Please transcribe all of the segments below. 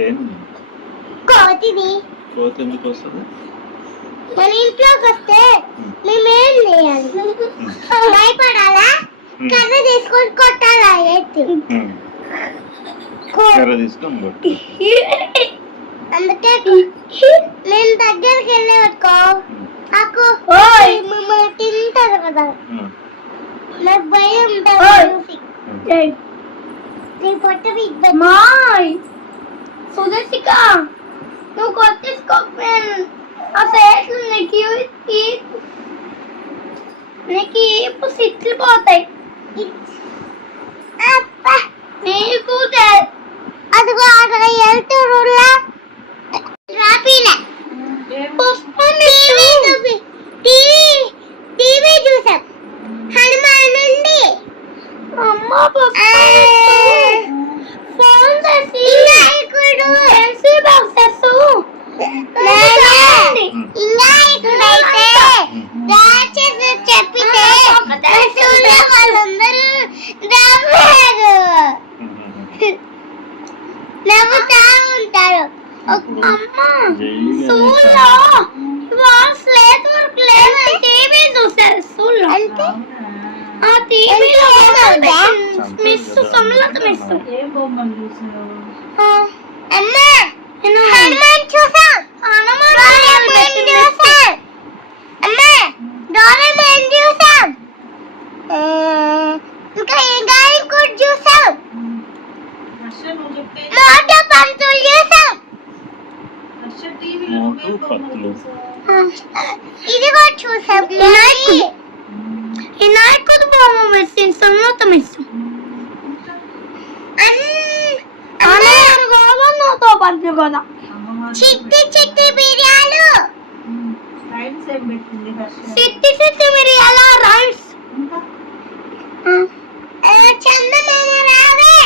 ఏంది కోతిని కోత ఎందుకు వస్తుంది మన ఇంట్లోకి వస్తే మేమేం చేయాలి భయపడాలా కర్ర తీసుకొని కొట్టాలా ఎత్తి కర్ర తీసుకొని కొట్టు అందుకే నేను దగ్గరికి నాకు మిమ్మల్ని తింటారు కదా. నాకు భయం సుదర్శిక నువ్వు కొట్టేసుకోకపోయాను అసలు ఎట్లు నీకు ఈ- నీకు ఇప్పుడు సిట్లు పోతాయి. నీకు అదిగో అక్కడ వెళ్తురులా రాపిలే పుష్పం టీవీ చూపి టీవీ టీవీ చూసాం హనుమాన్ నుండి అమ్మ పుష్పం ఫోన్ చేసి వినాయకుడు పెన్సిల్ బాక్సెస్ వినాయకుడైతే రాక్షసు చెప్పితే పశువులు వాళ్ళందరూ నవ్వారు నవ్వుతా ఉంటారు అమ్మ జైలు స్కూల్లో ఇవాళ స్లేట్ వర్క్ లేదు. టీవీ చూసారు స్కూల్లో. అంటే? ఆ టీవీలో మిస్ సుమలత మిస్ ఏం బొమ్మలు చూసినావు? అమ్మా హనుమాన్ చూసాం. డోరేమాన్ చూసాం అమ్మా డోరేమాన్ చూసాం ఆ, ఇంకా ఈ గాలి కూడా చూసాం హర్ష నువ్వు చెప్తే మోటో పంతులు చూసాం హర్ష టీవీలో నువ్వేం మోటు బొమ్మలు పత్తులు. చూసావు ఇది కూడా చూసాం. వినాయకుడు. ఈ నాయకుడు బొమ్మ మిస్ సుమలత మిస్ అన్నయ్య కూడా చిట్టి చిట్టి బిర్యాలు సిట్టి మీరు ఎలా రైస్ చందమామ రావే.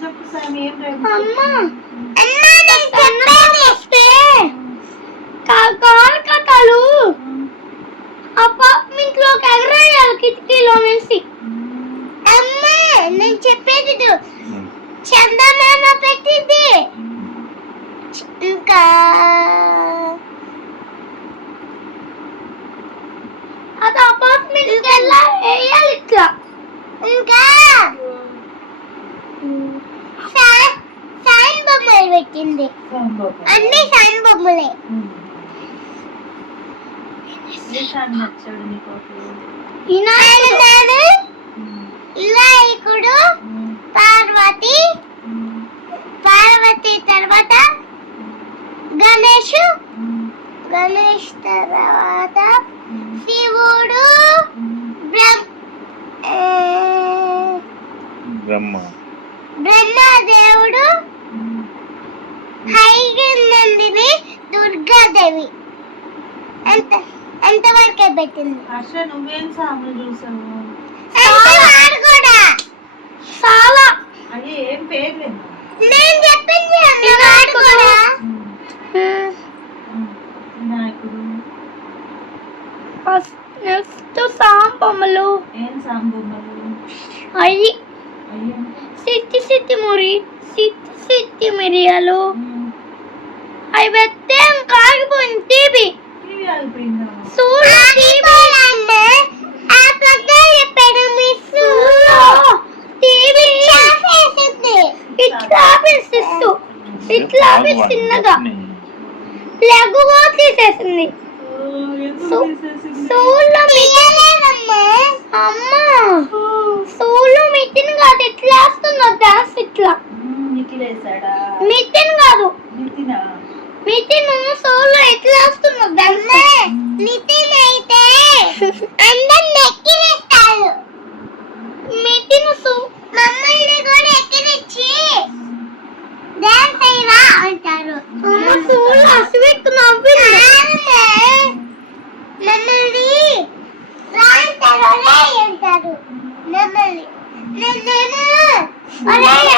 చెప్పు అమ్మ అమ్మా నేను వస్తే కాల్కటాలు అపార్ట్మెంట్లోకి ఎగరేయాలి కిటికీలో నుంచి. అమ్మా నేను చెప్పేది. చందమామ పెట్టింది. ఇంకా అది అపార్ట్మెంట్ వెళ్ళా వేయాలి ఇట్లా? ఇంకా సాయి బొమ్మలు పెట్టింది. అన్ని సాయి బొమ్మలే. దేశాన్ని నచ్చాడు నీకు వినాయకుడు పార్వతి పార్వతి తర్వాత గణేష్ గణేష్ తర్వాత శివుడు బ్రహ్మ బ్రహ్మ. బ్రహ్మదేవుడు హైగందిని దుర్గాదేవి. అంత ఎంత వరకే పెట్టింది? హర్ష నువ్వేం సాములు చూసావు అంటే వాడు కూడా చాలా అయ్యే ఏం పేర్లేదు నేను చెప్పింది అన్న వాడు కూడా వినాయకుడు ఫస్ట్ నెక్స్ట్ సాంబొమ్మలు ఏం సాంబొమ్మలు అయ్యి అయ్యో సిట్టి సిట్టి మురి సిట్టి సిట్టి మిరియాలు అవి పెడితే ఇంకా ఆగిపోయింది టీవీ టీవీ ఆగిపోయిందా చూడు టీవీ ఆ పక్క చెప్పాడు మిస్ టీవీ చాపేసింది ఇట్లా ఆపేసిస్తూ ఇట్లా ఆపేసి చిన్నగా. లెగ్గు కూడా తీసేసింది? సూల్లో అమ్మ! సూల్లో మితిన్ కాదు ఇట్లా వేస్తున్నా డాన్స్ ఇట్లా. ఉమ్, నిఖిలేశాడా మితిన్ కాదు. నితినా మితిన్ సూల్లో ఇట్లా వేస్తున్నా డాన్స్ నితిన్ అయితే అందరు నెక్కినేస్తాడు మితిన్ సూ మమ్మల్ని కూడా ఎక్కినిచ్చి అంటారు. అసివెక్కు నవ్వింది. మమ్మల్ని అంటారు. అంటారు.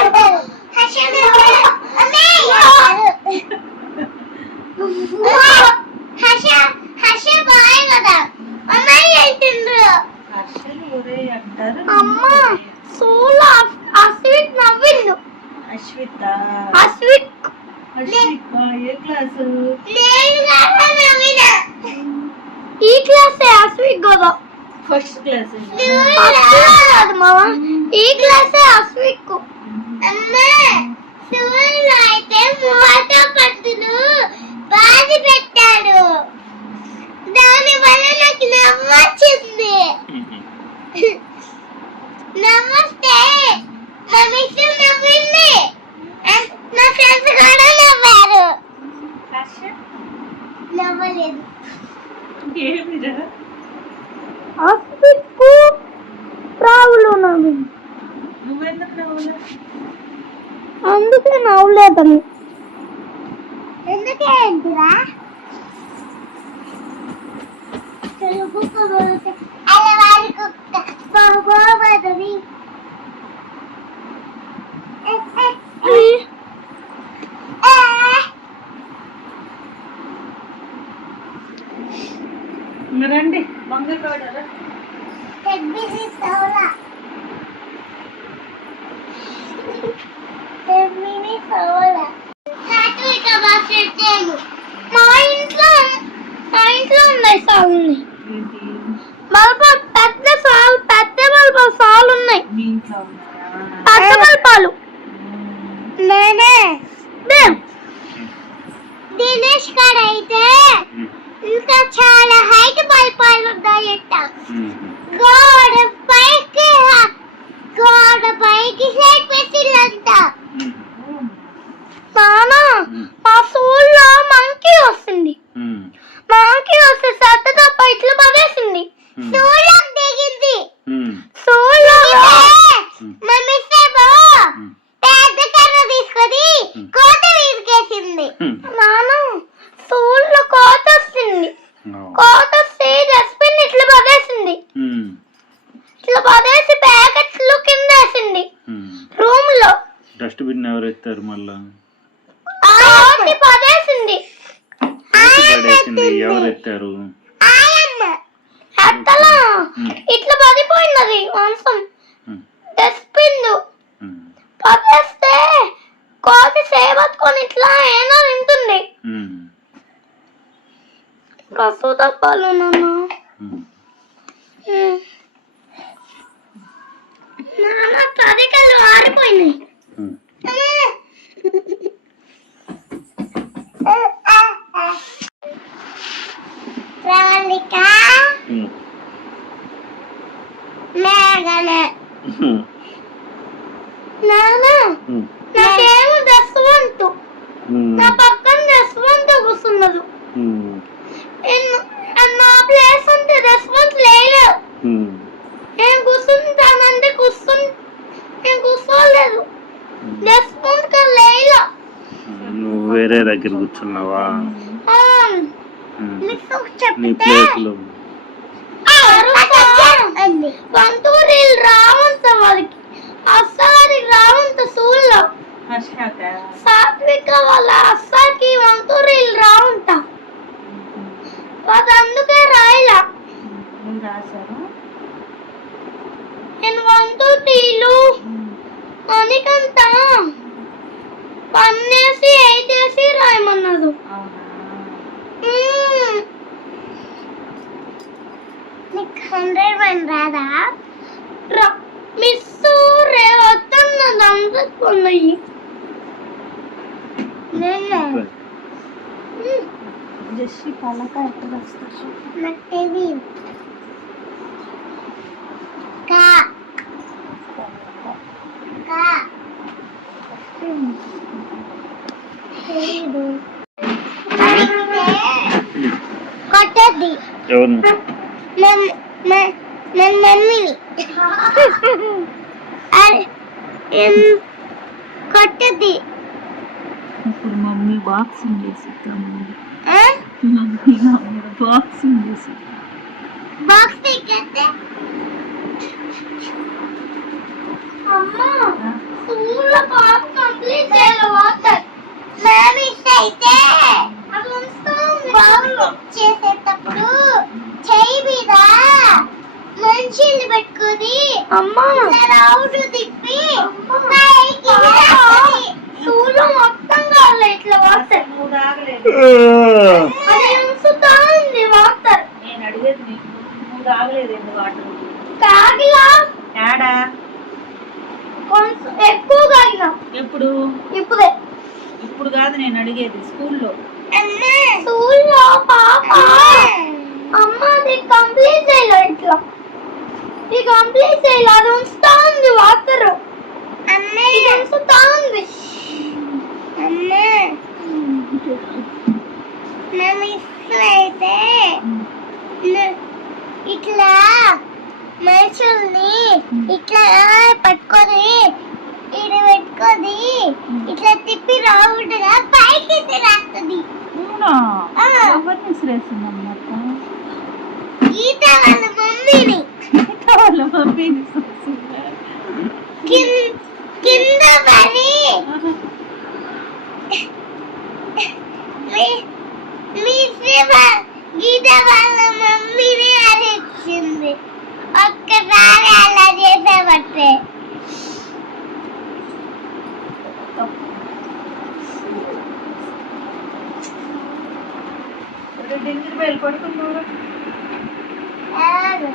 అంటారు. బాయ్ కదా. అమ్మాయి అంటారు. అమ్మ సోలో అశ్విక్ అశ్విత అశ్విక్ అశ్విక్ ఏ క్లాసు నేను కాదా నవ్విన ఈ క్లాసే అశ్విక్ కదా ఫస్ట్ క్లాస్ అశ్విక్ కాదు మామ ఈ క్లాసే అశ్విక్ అమ్మా సూర్యుడు అయితే అశ్విక్ రావులు నవ్వింది నువ్వెందుకు నవ్వులా అందుకే నవ్వలేదని ఎందుకే ఏంటిరా తెలుగు కుక్క అలవారి కుక్క బాగోబదని రండి. సాత్విక బాస్కెట్లేను మా ఇంట్లో మా ఇంట్లో ఉన్నాయి సాగులు ఏంటి బల్బ పెద్ద సాలు పెద్ద బల్బ సాలు ఉన్నాయి మీ ఇంట్లో ఉన్నారా పెద్ద బల్బాలు నేనే దేం దినేష్ కాడ అయితే ఇంకా చాలా హైట్ పడిపోయి ఉన్నాయట గోడ పైకి హ- గోడ పైకి సైడ్ పెట్టిందంట నానా మా స్కూల్లో మంకీ వస్తుంది మంకీ వస్తే సత్త తప్ప ఇట్లా పడేసింది దూరం దిగింది స్కూల్లో మా మిస్ ఏమో పెద్ద కర్ర తీసుకొని కోత వీరికేసింది నాన్న స్కూల్లో కోత వస్తుంది కోత వస్తే డస్ట్బిన్ ఇట్లా పడేసింది. ఇట్లా పడేసి ప్యాకెట్లు కింద వేసింది రూమ్లో డస్ట్బిన్ ఎవరు ఎత్తారు మళ్ళా పడేసింది. పడేసింది. ఎవరు ఎత్తారు ఎత్తలా ఇట్లా పడిపోయినది మాంసం. డస్ట్బిన్ పడేస్తే కోతి సేపట్టుకొని ఇట్లా ఏదో తింటుంది. కసు తప్పాలు నాన్న. నాన్న తడికలు ఆరిపోయినాయి. నేను కూర్చుంటానంటే కూర్చుని నేను కూర్చోలేదు దశవంతు లేదు నువ్వు వేరే దగ్గర కూర్చున్నావా? నీ ప్లేస్లో అంది పంతూరీలు రావంత వారికి అస్సారి రావంత సూళ్ళో సాత్విక వాళ్ళ అస్సాకి వంతూరీలు రావంట అది అందుకే రాయలా రాశారు వంతూటీలు అనికంత పన్నేసి అవునా? మ్మ్. నీకు హండ్రెడ్ వన్ రాదా? మిస్సు రే వస్తున్నది అందరికొన్నాయి నేనే. జస్ట్ పలక ఎక్కడ వస్తారు నాకు తెలియదు. కొట్టద్ది ఎవరిని? మన మన మన మమ్మీని కొట్టద్ది ఇప్పుడు మమ్మీ బాక్సింగ్ చేసి మమ్మీ బాక్సింగ్ చేసి బాక్స్ తీకెత్తే అమ్మా స్కూల్లో పాప అయితే చేసేటప్పుడు చెయ్యి మీద మంచి పెన్సిల్ పెట్టుకొని అమ్మా. రౌండ్ తిప్పి. చూడు మొత్తం కావాలి ఇట్లా వాటర్ నువ్వు తాగలేదు అది ఉంచుతా ఉంది వాటర్ నేను అడిగేది నీకు నువ్వు తాగలేదు ఎందుకు వాటర్ కాగిలా ఏడా కొంచెం ఎక్కువ కాగిన ఎప్పుడు ఇప్పుడే. ఇప్పుడు కాదు నేను అడిగేది స్కూల్లో. అమ్మా. చూడు పాప. అమ్మ అది కంప్లీట్ చేయాలి ఇట్లా. ఇది కంప్లీట్ చేయాలి అది ఉంచుతా ఉంది వాటర్. అమ్మా. ఇది ఉంచుతా ఉంది అమ్మా. నా మిస్ అయితే ఇట్లా మనుషుల్ని ఇట్లా పట్టుకొని ఇది పెట్టుకొని ఇట్లా తిప్పి రౌండ్గా పైకి రాస్తుంది అవునా? విసిరేసిందన్నమాట గీత వాళ్ళ మమ్మీని. వాళ్ళ మమ్మీని కింద పడి. మీ- గీత వాళ్ళ మమ్మీని అరిచింది. ఒక్కసారి అలా చేసామంటే ఒరే, డెంగిరి బయలు పడుకున్నారా అలాగే.